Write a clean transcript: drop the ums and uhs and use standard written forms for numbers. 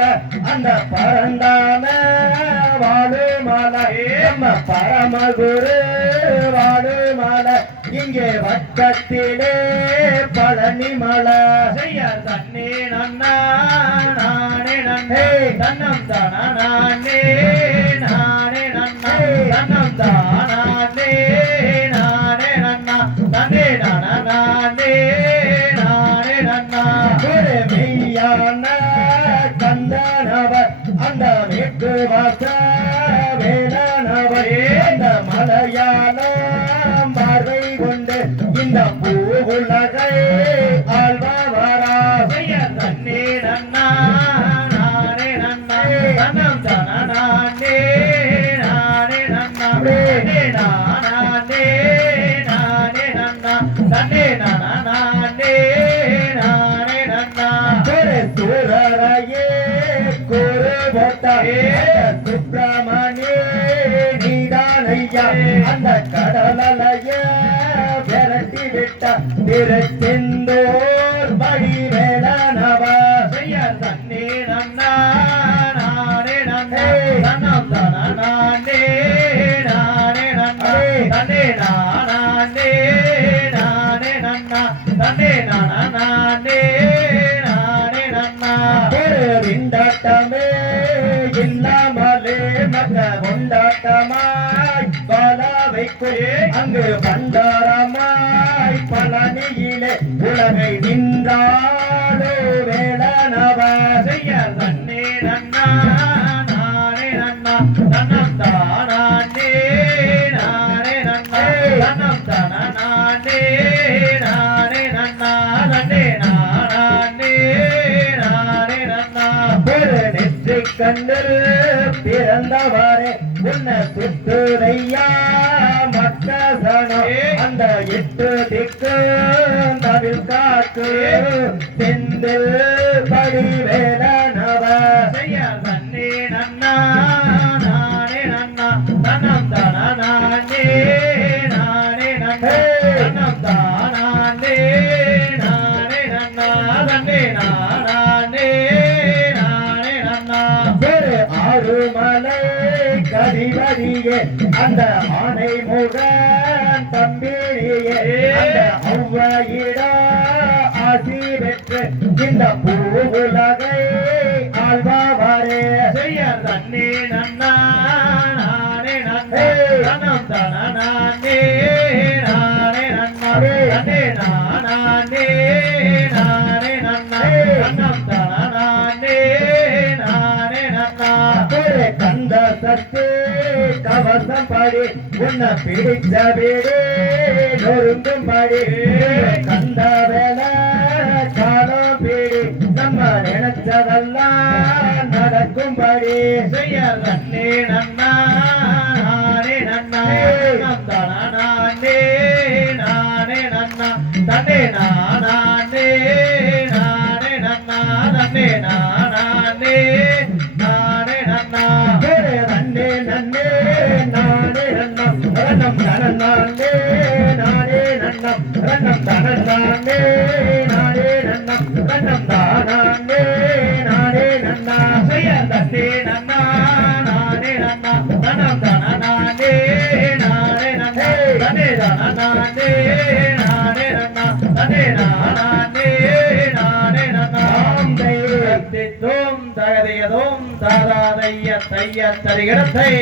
மலை அந்த பரந்தாம வாழு மலை நம்ம பரமகுரு வாழு மலை இங்கே வட்டத்திலே பழனி மலை செய்ய தண்ணே நன்னா நானே நன்னே தன்னம் தானா நானே நானே நன்னா தன்னம் தானே நானே நன்னா தன்னே நானா நானே நானே நன்னா ஒரு மெய்யான கந்தனவர் அந்த வீட்டு வாச வேலனவர் அந்த மலையாளம் பார்வை கொண்டு இந்த பூவுலகை ஆழ்வாரா செய்ய தண்ணே நன்னா நானே நன்னா தன்னம் தானா நானே நானே நன்னா நானே நானே நானே நன்னா தன்னே நானா நானே நானே நன்னா ஒரு சூரரையே கூறு போட்டாயே சுப்பிரமணிய நீதானையா அந்த கடலைய விரட்டி விட்ட திருச்செந்தூர் படி வேலனவ செய்ய தண்ணே நன்னா நானே நன்னே தன்னம் தானா நானே நானே நன்னா தன்னே நானே நானே நன்னா தன்னே நானா நானே நானே நன்னா ஒரு விண்டாட்டமே இல்லாமலே மக்க கொண்டாட்டமாய் பாலாவைக்கு அங்கு பண்டாரமாய் பழனியிலே உலகை நின்றாளோ வேலனவ செய்ய தண்ணே நன்னா நானே நன்னா தன்னம் தானே நானே நன்னா தன்னம் தானா நானே நானே நன்னா தன்னே நானே நானே நன்னா ஒரு நெற்றி கண்ணில் பிறந்தவரே உன்னை சுத்துரையா மக்கசனம் அந்த எட்டு திக்கு தவில் காக்கு செந்தில் படி வேலனவ செய்ய தண்ணே நன்னா நானே நன்னா தன்னம் தானா நானே நானே நன்னா தன்னம் தானே நானே நன்னா தன்னே நானே நானே நன்னா ஒரு ஆறுமலை கதிவரியே அந்த ஆணை முகன் தம்பியே அந்த ஔவையிட ஆசி பெற்று இந்த பூவுலகை ஆழ்வாரே செய்ய தண்ணே நன்னா நானே நன்னே தன்னம் தானா நானே நானே நன்னா தன்னே நானே நானே நன்னா தன்னம் தானா நானே நானே நன்னா ஒரு கந்த சத்து கவசம் பாடி உன்னை பிடிச்ச வீடு நொறுங்கும் பாடி கந்த வேலை காலம் பீடி நம்ம நினைச்சதெல்லாம் நடக்கும்படி செய்ய தண்ணே நன்னா நானே நன்னா தானா நானே நானே நன்னா தன்னே நானே நானே நன்னா தன்னே நானே நானே நன்னா நன்னே நன்னே நானே நன்னம் ரன்னம் தனநானே நானே நன்னம் ரன்னம் தனநானே நானே நன்னம் ரன்னம் தானே நானே நன்னா செய்ய தன்னே நன்னா நானே நன்னா தனம் தனநானே நானே நன்னே தன்னே தனநானே நானே நன்னா தன்னே நானே நானே நன்னா தோம் தகதியதோம் தாதாதைய தைய தரிகிடத்தை